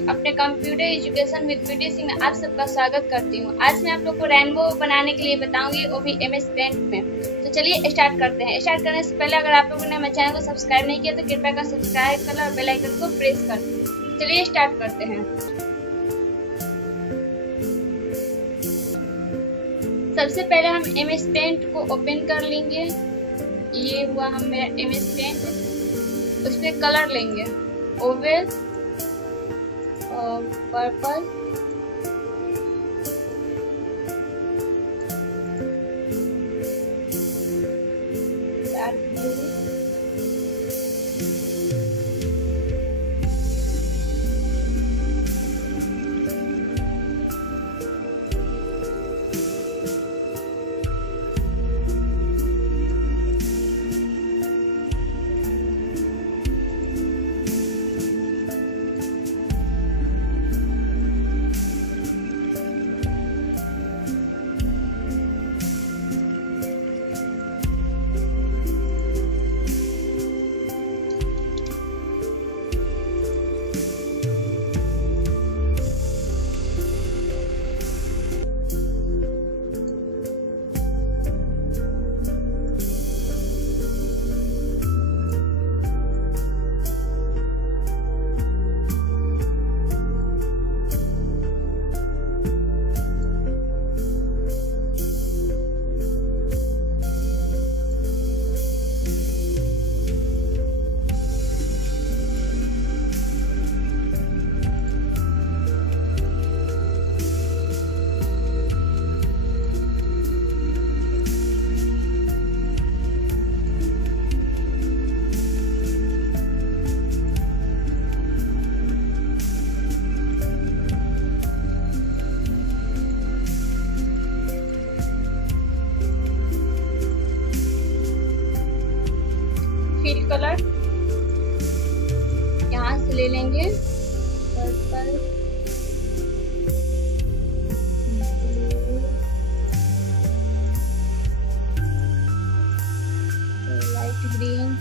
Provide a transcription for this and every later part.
सिंह अपने computer education with beauty Singh में आप सबका स्वागत करती हूँ। आज मैं आप लोग को रैनबो बनाने के लिए बताऊंगी, वो भी MS पेंट में। तो चलिए स्टार्ट करते हैं। स्टार्ट करने से पहले अगर आप लोगों ने मेरे चैनल को सब्सक्राइब नहीं किया तो कृपया कर सब्सक्राइब कर लो और बेल आइकन को प्रेस कर दो। चलिए स्टार्ट करते हैं। सबसे पहले हम MS पेंट को ओपन कर लेंगे। ये हुआ हम मेरा MS पेंट, उस पर कलर लेंगे ओवल और purple, dark blue, fill colour यहाँ से ले लेंगे, purple, light green,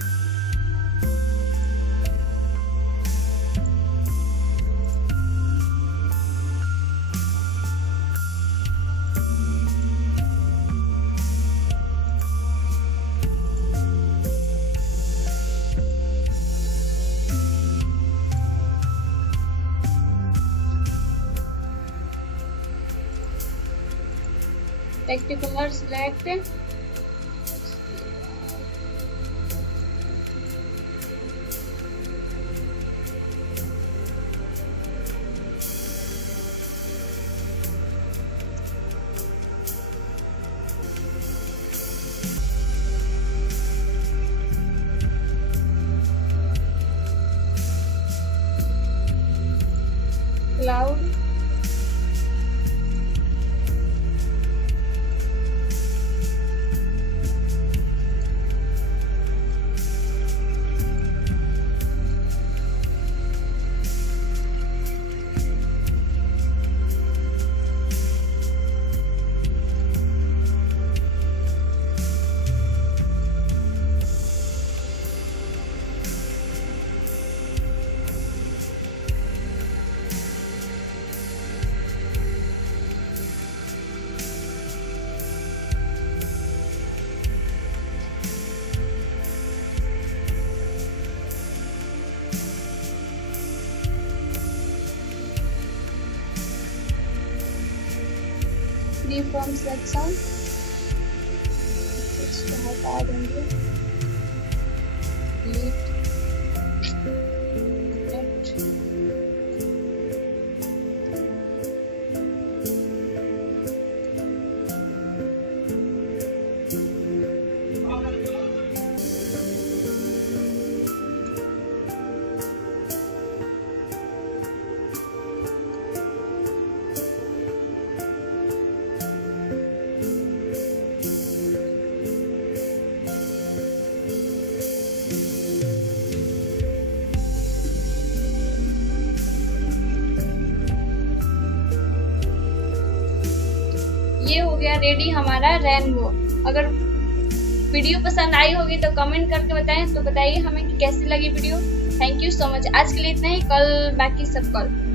text colour select, cloud, free from section इसको हटा देंगे, डिलीट, ये हो गया रेडी हमारा रेनबो। अगर वीडियो पसंद आई होगी तो कमेंट करके बताएं, तो बताइए हमें कि कैसी लगी video. Thank you so much. आज के लिए इतना ही, कल बाकी सब कल।